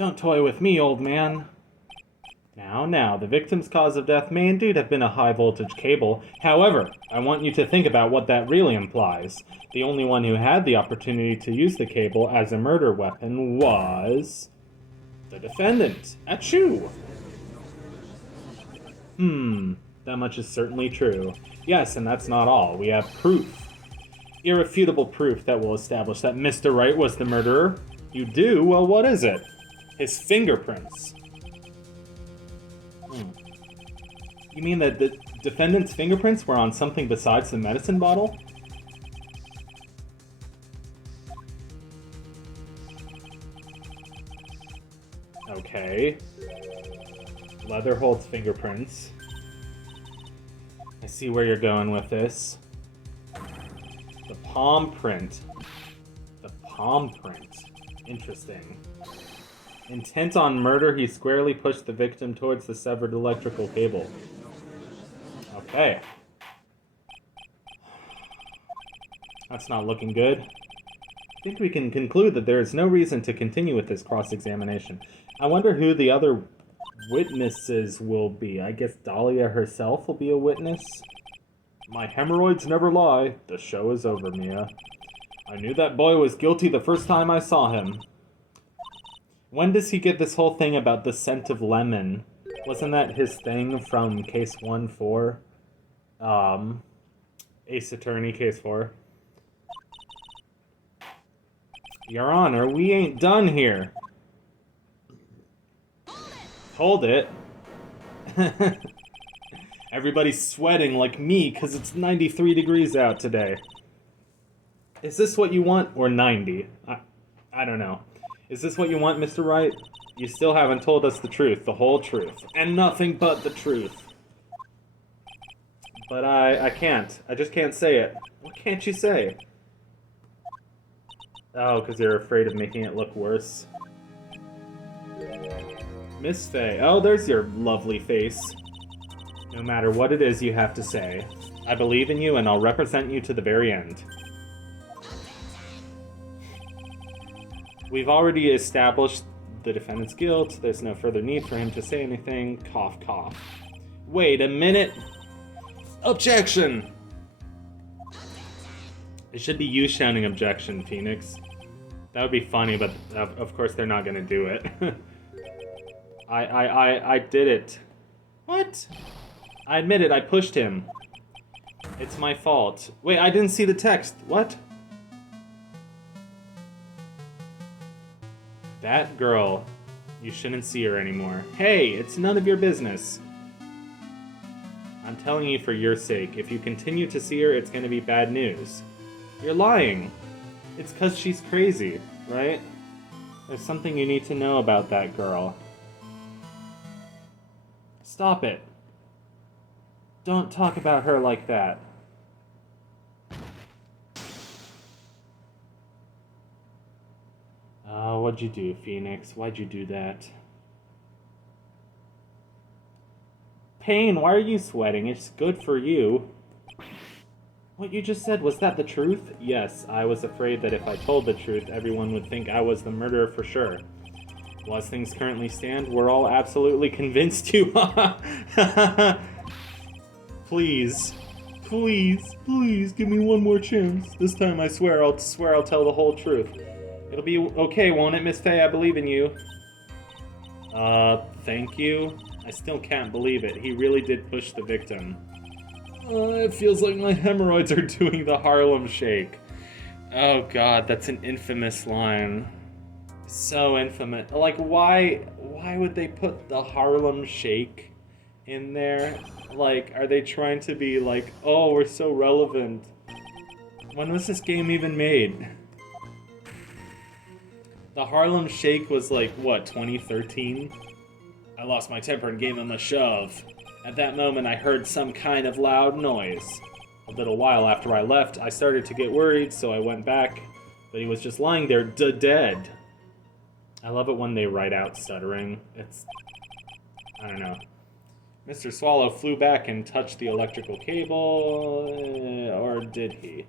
Don't toy with me, old man. Now, the victim's cause of death may indeed have been a high-voltage cable. However, I want you to think about what that really implies. The only one who had the opportunity to use the cable as a murder weapon was... the defendant. Achoo! That much is certainly true. Yes, and that's not all. We have proof. Irrefutable proof that will establish that Mr. Wright was the murderer. You do? Well, what is it? His fingerprints. You mean that the defendant's fingerprints were on something besides the medicine bottle? Okay. Leather holds fingerprints. I see where you're going with this. The palm print. The palm print. Interesting. Intent on murder, he squarely pushed the victim towards the severed electrical cable. Okay. That's not looking good. I think we can conclude that there is no reason to continue with this cross-examination. I wonder who the other witnesses will be. I guess Dahlia herself will be a witness? My hemorrhoids never lie. The show is over, Mia. I knew that boy was guilty the first time I saw him. When does he get this whole thing about the scent of lemon? Wasn't that his thing from Case 1-4? Ace Attorney, Case 4. Your Honor, we ain't done here. Hold it. Everybody's sweating like me because it's 93 degrees out today. Is this what you want, or 90? I don't know. Is this what you want, Mr. Wright? You still haven't told us the truth, the whole truth, and nothing but the truth. But I can't. I just can't say it. What can't you say? Oh, because you're afraid of making it look worse. Miss Faye. Oh, there's your lovely face. No matter what it is you have to say, I believe in you and I'll represent you to the very end. We've already established the defendant's guilt. There's no further need for him to say anything. Cough, cough. Wait a minute. Objection! It should be you shouting objection, Phoenix. That would be funny, but of course they're not gonna do it. I did it. What? I admit it, I pushed him. It's my fault. Wait, I didn't see the text. What? That girl, you shouldn't see her anymore. Hey, it's none of your business. I'm telling you for your sake, if you continue to see her, it's gonna be bad news. You're lying. It's 'cause she's crazy, right? There's something you need to know about that girl. Stop it. Don't talk about her like that. Oh, what'd you do, Phoenix? Why'd you do that? Pain, why are you sweating? It's good for you. What you just said, was that the truth? Yes, I was afraid that if I told the truth, everyone would think I was the murderer for sure. Well, as things currently stand, we're all absolutely convinced you are. Please. Please, give me one more chance. This time I swear I'll tell the whole truth. It'll be okay, won't it, Miss Faye? I believe in you. Thank you? I still can't believe it. He really did push the victim. It feels like my hemorrhoids are doing the Harlem Shake. Oh god, that's an infamous line. So infamous. Like, why would they put the Harlem Shake in there? Like, are they trying to be like, oh, we're so relevant? When was this game even made? The Harlem Shake was like, what, 2013? I lost my temper and gave him a shove. At that moment, I heard some kind of loud noise. A little while after I left, I started to get worried, so I went back, but he was just lying there, dead. I love it when they write out stuttering. It's... I don't know. Mr. Swallow flew back and touched the electrical cable, or did he?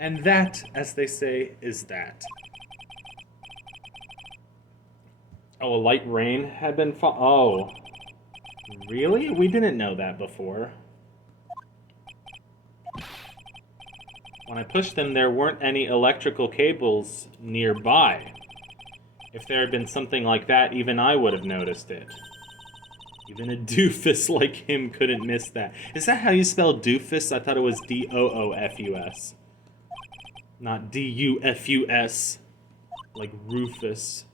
And that, as they say, is that. Oh, a light rain had been Oh. Really? We didn't know that before. When I pushed them, there weren't any electrical cables nearby. If there had been something like that, even I would have noticed it. Even a doofus like him couldn't miss that. Is that how you spell doofus? I thought it was D-O-O-F-U-S. Not D-U-F-U-S. Like Rufus.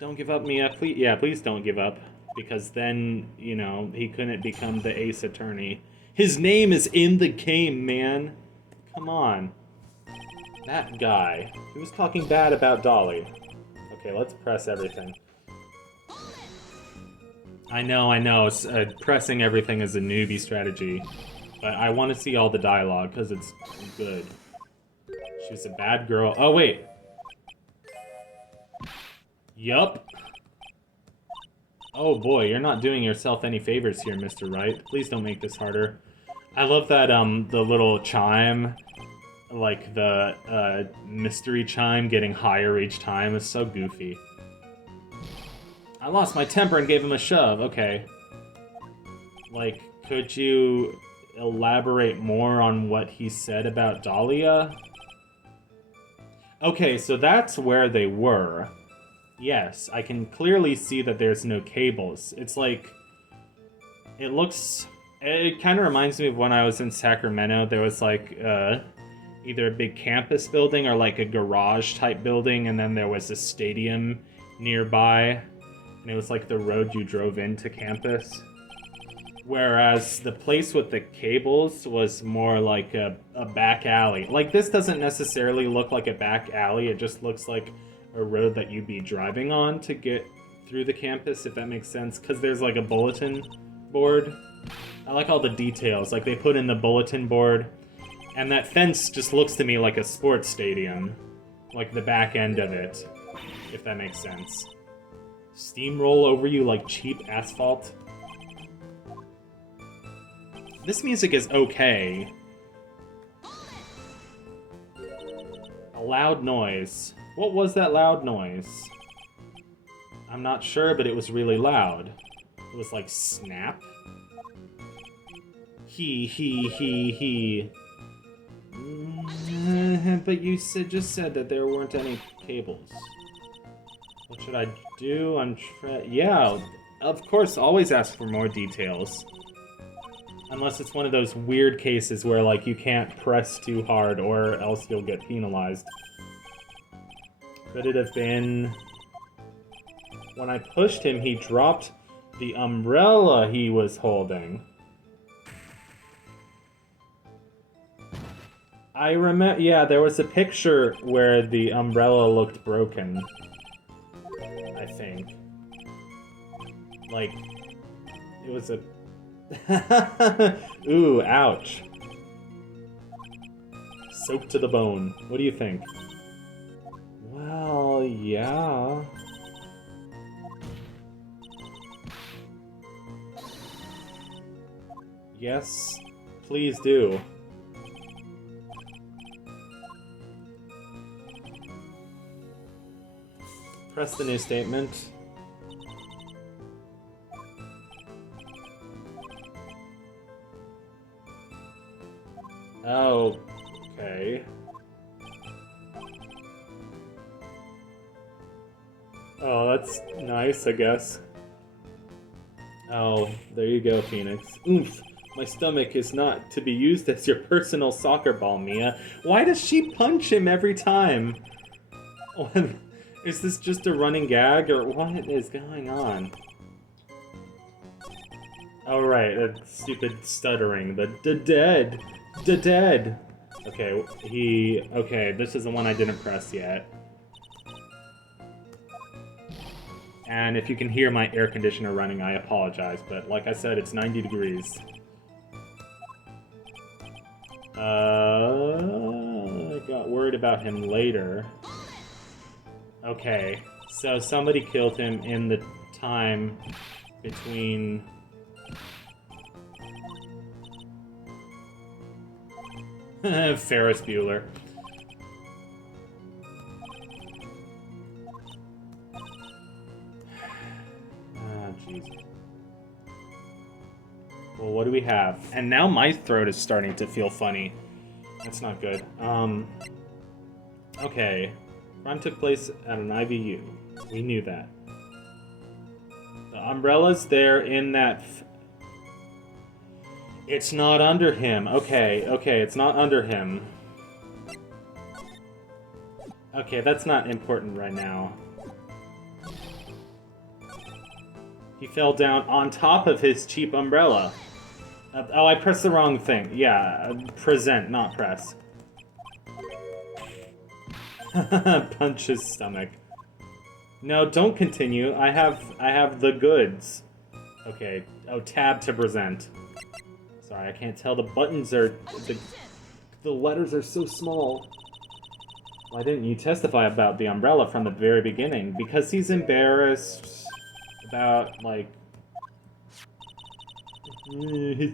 Don't give up, Mia. Please, yeah, please don't give up. Because then, you know, he couldn't become the ace attorney. His name is in the game, man. Come on. That guy. He was talking bad about Dolly. Okay, let's press everything. I know. Pressing everything is a newbie strategy. But I want to see all the dialogue, because it's good. She was a bad girl. Oh, wait. Yup. Oh boy, you're not doing yourself any favors here, Mr. Wright. Please don't make this harder. I love that, the little chime, like the, mystery chime getting higher each time is so goofy. I lost my temper and gave him a shove. Okay. Like, could you elaborate more on what he said about Dahlia? Okay, so that's where they were. Yes, I can clearly see that there's no cables. It's like... It looks... It kind of reminds me of when I was in Sacramento. There was like, either a big campus building or like a garage-type building, and then there was a stadium nearby. And it was like the road you drove into campus. Whereas the place with the cables was more like a back alley. Like, this doesn't necessarily look like a back alley. It just looks like a road that you'd be driving on to get through the campus, if that makes sense. Because there's like a bulletin board. I like all the details. Like, they put in the bulletin board. And that fence just looks to me like a sports stadium. Like the back end of it, if that makes sense. Steamroll over you like cheap asphalt. This music is okay. A loud noise. What was that loud noise? I'm not sure, but it was really loud. It was like snap. He. But you just said that there weren't any cables. What should I do? Yeah, of course, always ask for more details. Unless it's one of those weird cases where, like, you can't press too hard or else you'll get penalized. Could it have been... When I pushed him, he dropped the umbrella he was holding. I remember... Yeah, there was a picture where the umbrella looked broken. I think. Like, it was a... Ooh, ouch. Soaked to the bone. What do you think? Well, yeah. Yes, please do. Press the new statement. Oh, okay. Oh, that's nice, I guess. Oh, there you go, Phoenix. Oomph! My stomach is not to be used as your personal soccer ball, Mia. Why does she punch him every time? Is this just a running gag, or what is going on? Oh, right, that stupid stuttering. The dead. Okay, okay, this is the one I didn't press yet. And if you can hear my air conditioner running, I apologize, but like I said, it's 90 degrees. I got worried about him later. Okay, so somebody killed him in the time between... Ferris Bueller. Jeez. Well, what do we have? And now my throat is starting to feel funny. That's not good. Okay. Crime took place at an IVU. We knew that. The umbrella's there in that... It's not under him. Okay, it's not under him. Okay, that's not important right now. He fell down on top of his cheap umbrella. Oh, I pressed the wrong thing. Yeah, present, not press. Punch his stomach. No, don't continue. I have the goods. Okay. Oh, tab to present. Sorry, I can't tell. The buttons are... The letters are so small. Why didn't you testify about the umbrella from the very beginning? Because he's embarrassed about, like...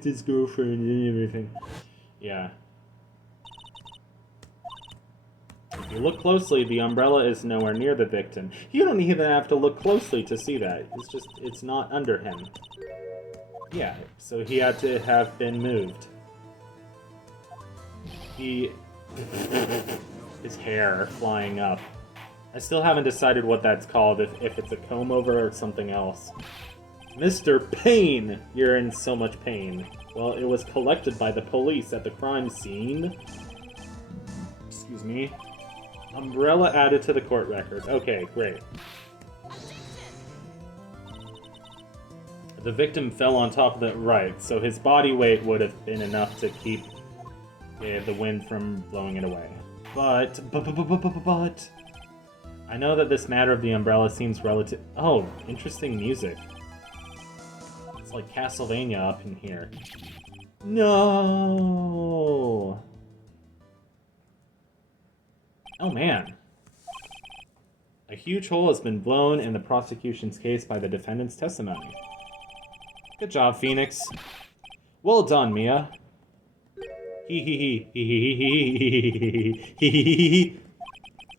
his girlfriend and everything. Yeah. If you look closely, the umbrella is nowhere near the victim. You don't even have to look closely to see that. It's not under him. Yeah, so he had to have been moved. His hair flying up. I still haven't decided what that's called, if it's a comb-over or something else. Mr. Payne! You're in so much pain. Well, it was collected by the police at the crime scene. Excuse me. Umbrella added to the court record. Okay, great. The victim fell on top of the... Right, so his body weight would have been enough to keep the wind from blowing it away. But... I know that this matter of the umbrella seems relative... Oh, interesting music. It's like Castlevania up in here. No! Oh, man. A huge hole has been blown in the prosecution's case by the defendant's testimony. Good job, Phoenix. Well done, Mia.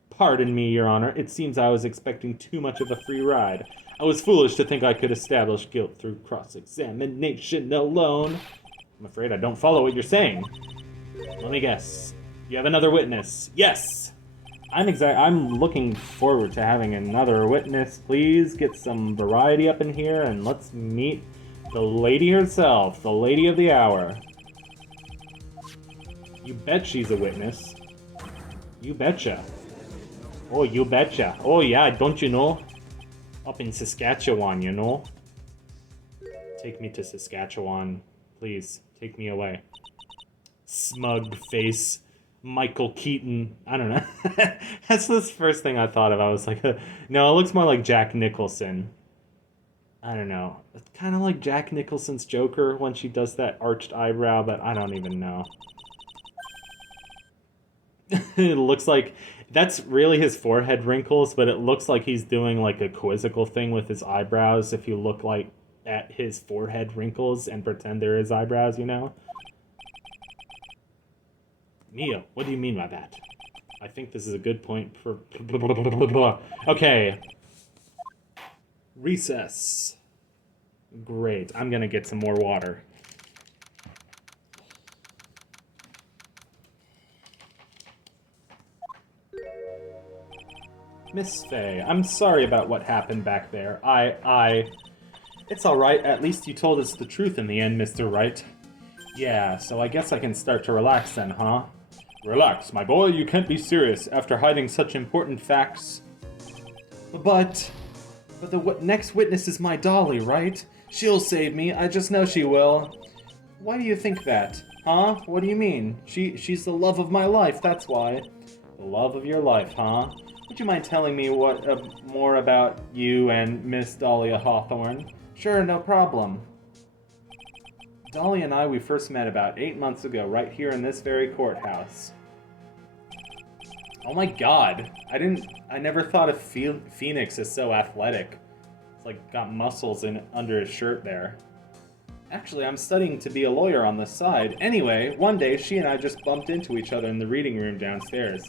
Pardon me, Your Honor. It seems I was expecting too much of a free ride. I was foolish to think I could establish guilt through cross-examination alone. I'm afraid I don't follow what you're saying. Let me guess. You have another witness. Yes! I'm looking forward to having another witness. Please get some variety up in here and let's meet the lady herself, the lady of the hour. You bet she's a witness. You betcha. Oh, you betcha. Oh, yeah, don't you know? Up in Saskatchewan, you know? Take me to Saskatchewan. Please, take me away. Smug face. Michael Keaton. I don't know. That's the first thing I thought of. I was like, no, it looks more like Jack Nicholson. I don't know. It's kind of like Jack Nicholson's Joker when she does that arched eyebrow, but I don't even know. It looks like... That's really his forehead wrinkles, but it looks like he's doing like a quizzical thing with his eyebrows if you look like at his forehead wrinkles and pretend they're his eyebrows, you know? Mia, what do you mean by that? I think this is a good point for... Okay. Recess. Great. I'm gonna get some more water. Miss Faye, I'm sorry about what happened back there. It's alright, at least you told us the truth in the end, Mr. Wright. Yeah, so I guess I can start to relax then, huh? Relax, my boy, you can't be serious after hiding such important facts. But the next witness is my dolly, right? She'll save me, I just know she will. Why do you think that? Huh? What do you mean? She's the love of my life, that's why. The love of your life, huh? Would you mind telling me what more about you and Miss Dahlia Hawthorne? Sure, no problem. Dolly and I, we first met about 8 months ago, right here in this very courthouse. Oh my god. I never thought of Phoenix as so athletic. It's like got muscles under his shirt there. Actually, I'm studying to be a lawyer on the side. Anyway, one day she and I just bumped into each other in the reading room downstairs.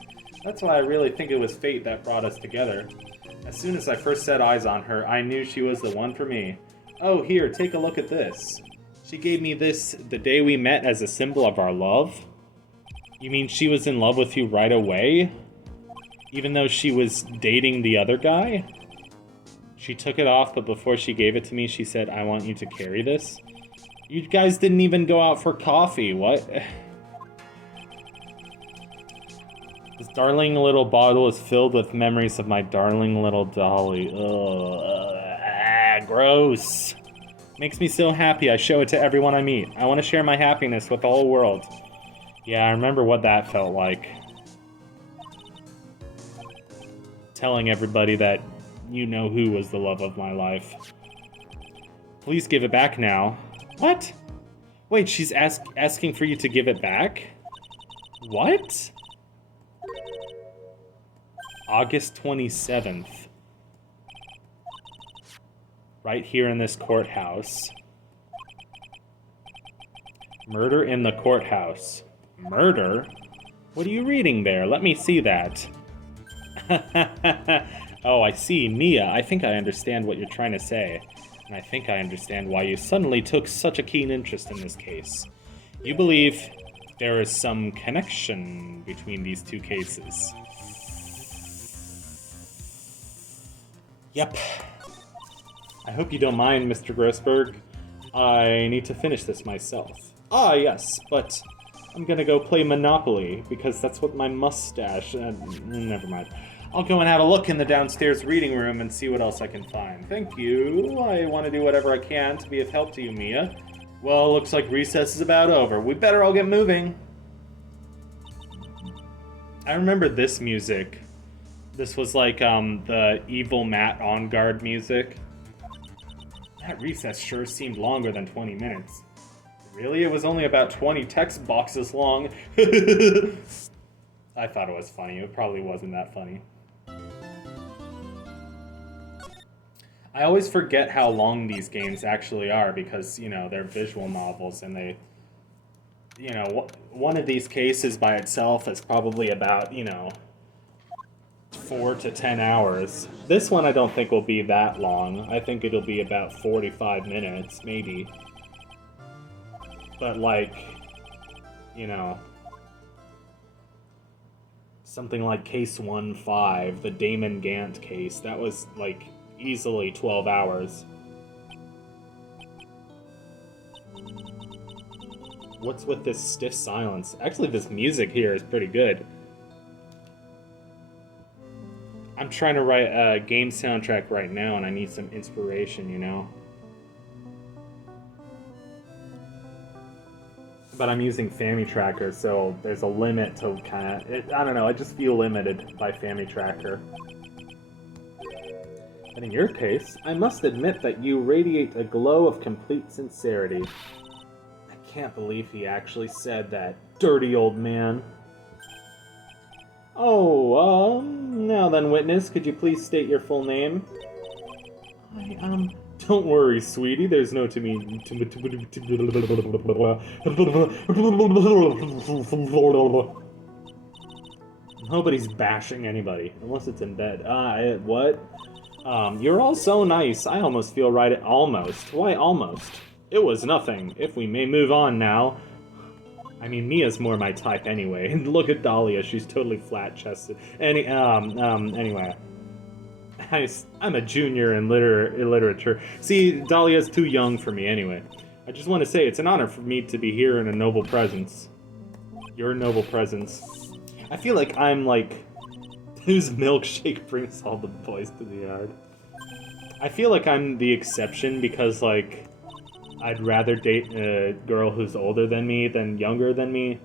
That's why I really think it was fate that brought us together. As soon as I first set eyes on her, I knew she was the one for me. Oh, here, take a look at this. She gave me this the day we met as a symbol of our love? You mean she was in love with you right away? Even though she was dating the other guy? She took it off, but before she gave it to me, she said, I want you to carry this. You guys didn't even go out for coffee, what? This darling little bottle is filled with memories of my darling little dolly. Ugh, gross. Makes me so happy I show it to everyone I meet. I want to share my happiness with the whole world. Yeah, I remember what that felt like. Telling everybody that you know who was the love of my life. Please give it back now. What? Wait, she's asking for you to give it back? What? August 27th. Right here in this courthouse. Murder in the courthouse. Murder? What are you reading there? Let me see that. Oh, I see. Mia, I think I understand what you're trying to say. And I think I understand why you suddenly took such a keen interest in this case. You believe there is some connection between these two cases. Yep. I hope you don't mind, Mr. Grossberg. I need to finish this myself. Ah, yes, but I'm gonna go play Monopoly, because that's what my mustache... never mind. I'll go and have a look in the downstairs reading room and see what else I can find. Thank you. I want to do whatever I can to be of help to you, Mia. Well, looks like recess is about over. We better all get moving. I remember this music. This was like the evil Matt on guard music. That recess sure seemed longer than 20 minutes. Really? It was only about 20 text boxes long. I thought it was funny. It probably wasn't that funny. I always forget how long these games actually are because, you know, they're visual novels and they, you know, one of these cases by itself is probably about, you know, 4 to 10 hours. This one I don't think will be that long. I think it'll be about 45 minutes, maybe. But like, you know, something like Case 1-5, the Damon Gant case, that was like easily 12 hours. What's with this stiff silence? Actually, this music here is pretty good. I'm trying to write a game soundtrack right now, and I need some inspiration, you know? But I'm using Family Tracker, so there's a limit to kind of... I don't know, I just feel limited by Family Tracker. But in your case, I must admit that you radiate a glow of complete sincerity. I can't believe he actually said that, dirty old man. Oh, now then, witness, could you please state your full name? Don't worry, sweetie, there's no to me... Nobody's bashing anybody, unless it's in bed. What? You're all so nice, I almost feel right at almost. Why almost? It was nothing. If we may move on now. I mean, Mia's more my type anyway. And look at Dahlia, she's totally flat-chested. Anyway. I'm a junior in literature. See, Dahlia's too young for me anyway. I just want to say it's an honor for me to be here in a noble presence. Your noble presence. I feel like I'm like... whose milkshake brings all the boys to the yard. I feel like I'm the exception because, like, I'd rather date a girl who's older than me than younger than me.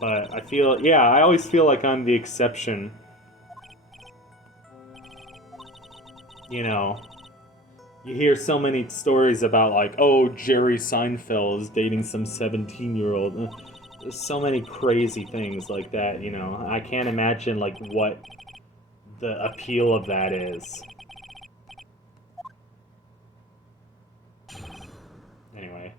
But I feel, yeah, I always feel like I'm the exception. You know, you hear so many stories about, like, oh, Jerry Seinfeld is dating some 17-year-old. There's so many crazy things like that, you know. I can't imagine, like, what the appeal of that is. Anyway.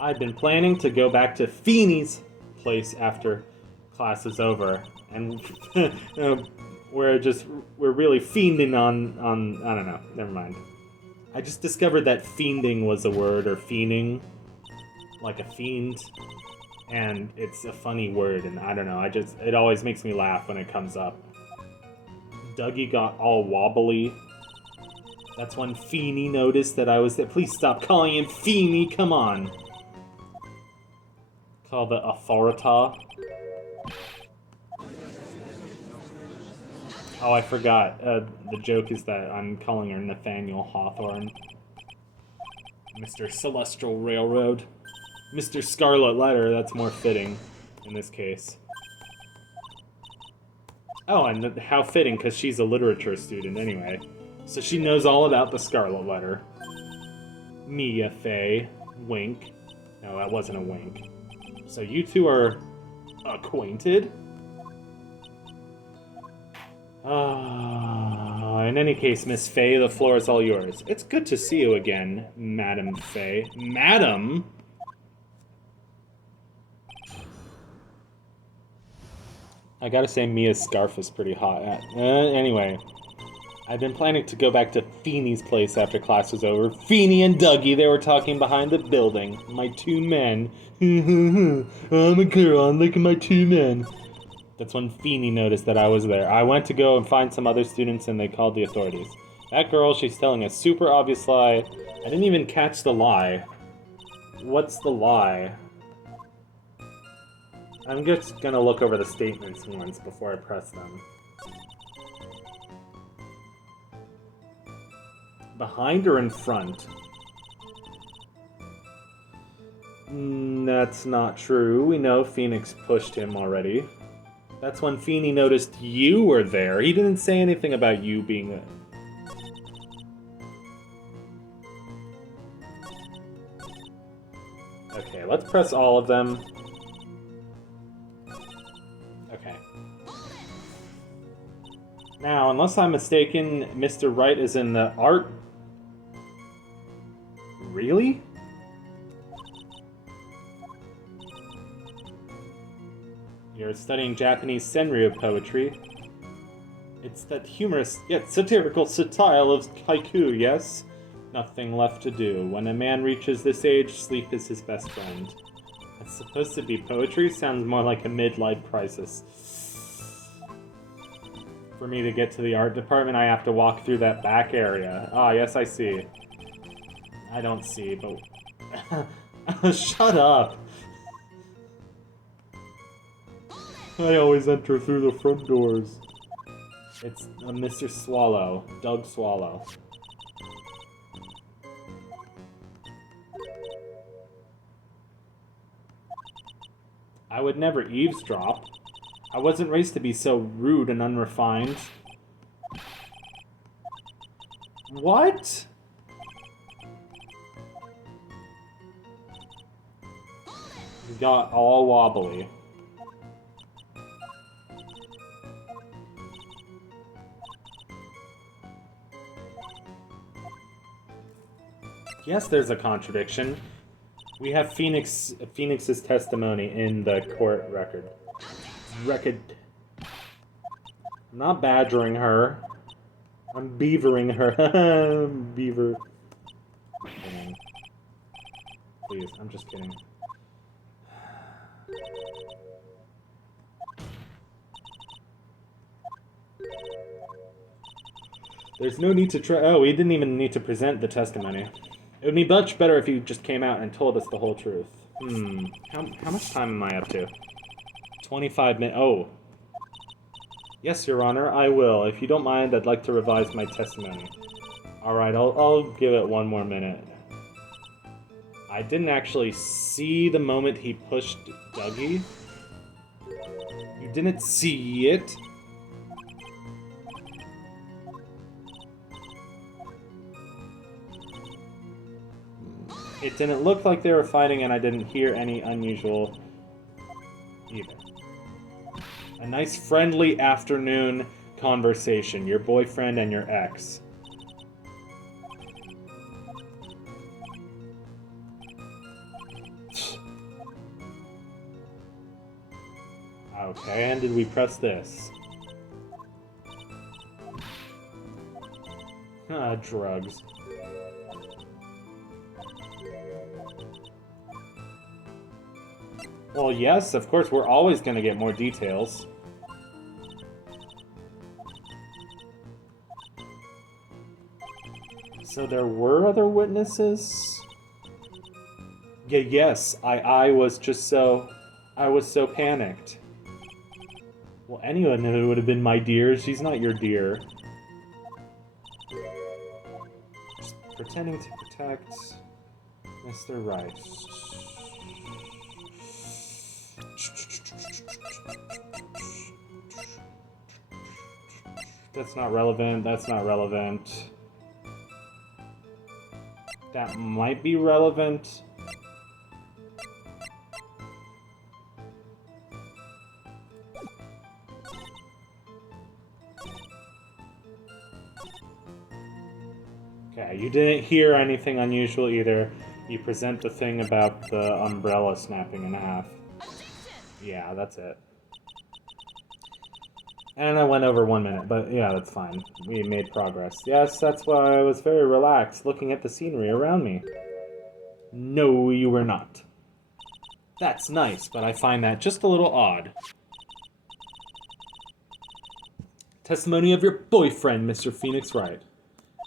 I'd been planning to go back to Feeney's place after class is over. And we're really fiending on I don't know. Never mind. I just discovered that fiending was a word, or fiending, like a fiend, and it's a funny word, and I don't know. It always makes me laugh when it comes up. Dougie got all wobbly. That's when Feeny noticed that I was there. Please stop calling him Feeny. Come on. Call the authorita. Oh, I forgot. The joke is that I'm calling her Nathaniel Hawthorne. Mr. Celestial Railroad. Mr. Scarlet Letter, that's more fitting in this case. Oh, and how fitting, because she's a literature student anyway. So she knows all about the Scarlet Letter. Mia Fey. Wink. No, that wasn't a wink. So you two are acquainted? In any case, Miss Fey, the floor is all yours. It's good to see you again, Madam Fey. Madam? I gotta say, Mia's scarf is pretty hot. Anyway, I've been planning to go back to Feeny's place after class was over. Feeny and Dougie, they were talking behind the building. My two men. I'm a girl, look at my two men. That's when Feeny noticed that I was there. I went to go and find some other students and they called the authorities. That girl, she's telling a super obvious lie. I didn't even catch the lie. What's the lie? I'm just gonna look over the statements once before I press them. Behind or in front? That's not true. We know Phoenix pushed him already. That's when Feeny noticed you were there. He didn't say anything about you being there. Okay, let's press all of them. Okay. Now, unless I'm mistaken, Mr. Wright is in the art... Really? You're studying Japanese senryu poetry. It's that humorous yet satirical style of haiku, yes? Nothing left to do. When a man reaches this age, sleep is his best friend. That's supposed to be poetry? Sounds more like a midlife crisis. For me to get to the art department, I have to walk through that back area. Ah, yes, I see. I don't see, but... Shut up! I always enter through the front doors. It's Mr. Swallow. Doug Swallow. I would never eavesdrop. I wasn't raised to be so rude and unrefined. What? You got all wobbly. Yes, there's a contradiction. We have Phoenix's testimony in the court record. I'm not badgering her. I'm beavering her. Beaver. I'm kidding. Please, I'm just kidding. There's no need to try. Oh, we didn't even need to present the testimony. It would be much better if you just came out and told us the whole truth. How much time am I up to? 25 minutes. Oh. Yes, Your Honor, I will. If you don't mind, I'd like to revise my testimony. Alright, I'll give it one more minute. I didn't actually see the moment he pushed Dougie. You didn't see it? It didn't look like they were fighting, and I didn't hear any unusual either. A nice friendly afternoon conversation. Your boyfriend and your ex. Okay, and did we press this? Drugs. Well, yes, of course, we're always going to get more details. So there were other witnesses? Yeah, yes, I was just so... I was so panicked. Well, anyone who would have been my dear, she's not your dear. Just pretending to protect Mr. Wright. That's not relevant, that's not relevant. That might be relevant. Okay, you didn't hear anything unusual either. You present the thing about the umbrella snapping in half. Yeah, that's it. And I went over 1 minute, but yeah, that's fine. We made progress. Yes, that's why I was very relaxed, looking at the scenery around me. No, you were not. That's nice, but I find that just a little odd. Testimony of your boyfriend, Mr. Phoenix Wright.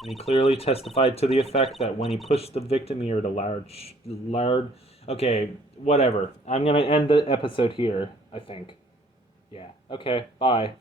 And he clearly testified to the effect that when he pushed the victim, he heard a loud... Okay, whatever. I'm gonna end the episode here, I think. Yeah, okay, bye.